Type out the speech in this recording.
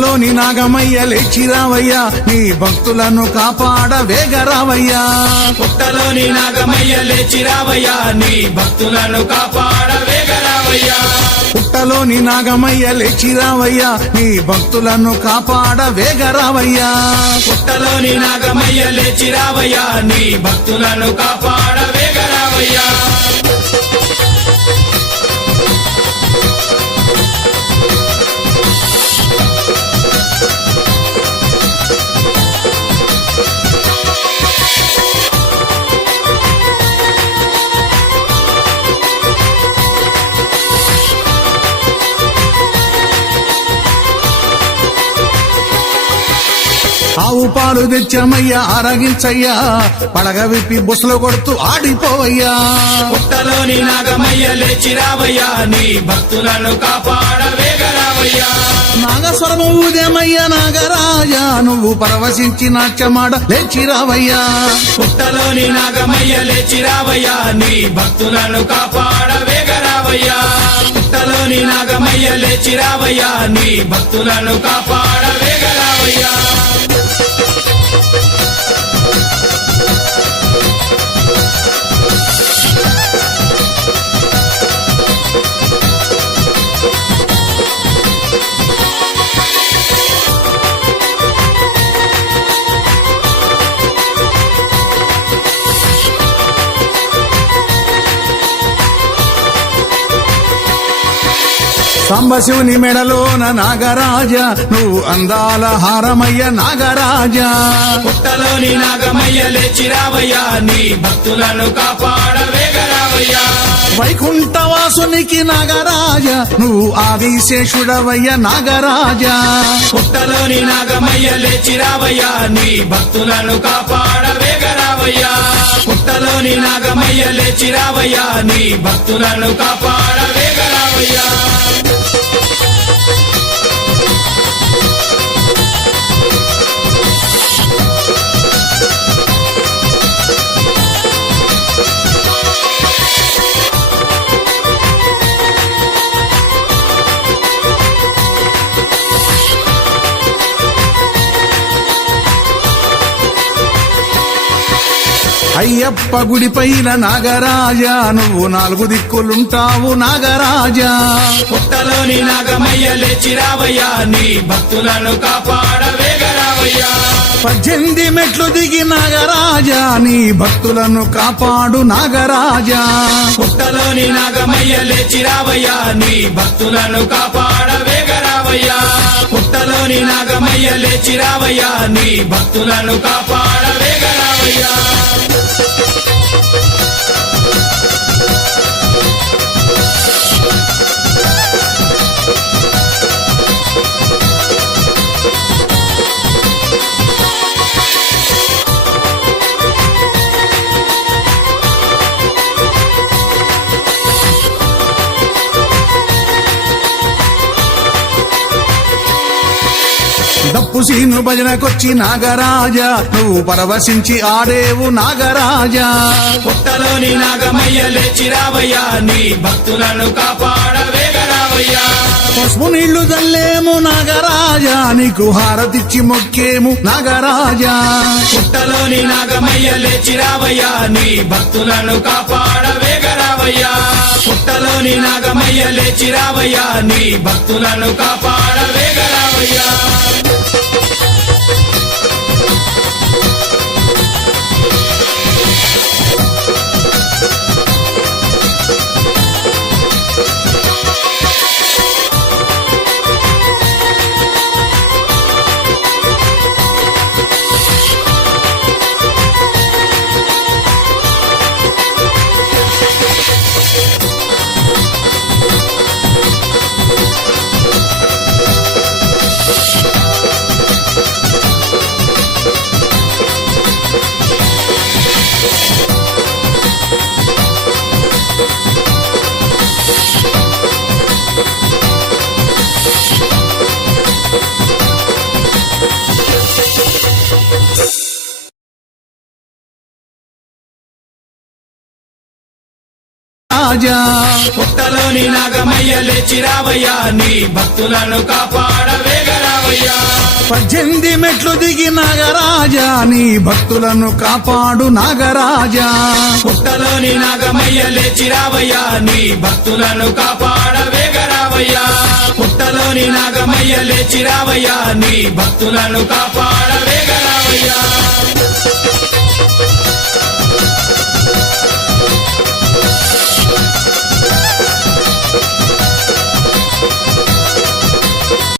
పుట్టలోని నాగమయ్య లేచిరావయ్యా నీ భక్తులను కాపాడ వేగరావయ్యా పుట్టలోని నాగమయ్య లేచిరావయ్యా నీ భక్తులను కాపాడ వేగరావయ్యా పుట్టలోని నాగమయ్య లేచిరావయ్యా నీ భక్తులను కాపాడ వేగరావయ్యా పుట్టలోని నాగమయ్య లేచిరావయ్యా నీ భక్తులను కాపాడ వేగరావయ్యా ఆవు పాలు తెచ్చమయ్యా ఆరగించయ్యా పడగ విప్పి బుసలు కొడుతూ ఆడిపోవయ్యా పుట్టలోని నాగమయ్య లేచిరావయ్యా నీ భక్తులను కాపాడ వేగరావయ్యా నాగస్వరము ఊదేమయ్యా నాగరాజా నువ్వు పరవశించి నాట్యమాడ లేచిరావయ్యా పుట్టలోని నాగమయ్య లేచిరావయ్యా నీ భక్తులను కాపాడ వేగరావయ్యా పుట్టలోని నాగమయ్య లేచిరావయ్యా నీ భక్తులను కాపాడ వేగరావయ్యా సాంబశివుని మెడలోన నాగరాజా నువ్వు అందాల హారమయ్య నాగరాజా పుట్టలోని నాగమయ్య లేచిరావయ్యా నీ భక్తులను కాపాడ వేగరావయ్యా వైకుంఠవాసునికి నాగరాజా నువ్వు ఆదిశేషుడవయ్య నాగరాజా పుట్టలోని నాగమయ్య లేచిరావయ్యా నీ భక్తులను కాపాడ వేగరావయ్యా పుట్టలోని నాగమయ్య లేచిరావయ్యా నీ భక్తులను కాపాడ వేగరావయ్యా అయ్యప్ప గుడి పైన నాగరాజా నువ్వు నాలుగు దిక్కులుంటావు నాగరాజా పుట్టలోని నాగమయ్య లేచిరావయ్యా నీ భక్తులను కాపాడ వేగరావయ్యా 18 మెట్లు దిగి నాగరాజా నీ భక్తులను కాపాడు నాగరాజా పుట్టలోని నాగమయ్య లేచిరావయ్యా నీ భక్తులను కాపాడ వేగరావయ్యా పుట్టలోని నాగమయ్య లేచిరావయ్యా నీ భక్తులను కాపాడ వేగరావయ్యా దప్పు సీను భజనకొచ్చి నాగరాజా నువ్వు పరవశించి ఆడేవు నాగరాజా పుట్టలోని నాగమయ్య లేచిరావయ్యా నీ భక్తులను కాపాడ వేగరావయ్యా పసుపు నీళ్లు జల్లేము నాగరాజా నీకు హారతిచ్చి మొక్కేము నాగరాజా పుట్టలోని నాగమయ్య లేచిరావయ్యా నీ భక్తులను కాపాడ వేగరావయ్యా పుట్టలోని నాగమయ్య లేచిరావయ్యా నీ భక్తులను కాపాడ వేగరావయ్యా రాజా పుట్టలోని నాగమయ్య లేచిరావయ్యా నీ భక్తులను కాపాడ వేగరావయ్యా 18 మెట్లు దిగి నాగరాజా నీ భక్తులను కాపాడు నాగరాజా పుట్టలోని నాగమయ్య లేచి రావయ్యా నీ భక్తులను కాపాడ వేగరావయ్యా పుట్టలోని నాగమయ్య లేచి రావయ్యా నీ భక్తులను కాపాడ వేగరావయ్యా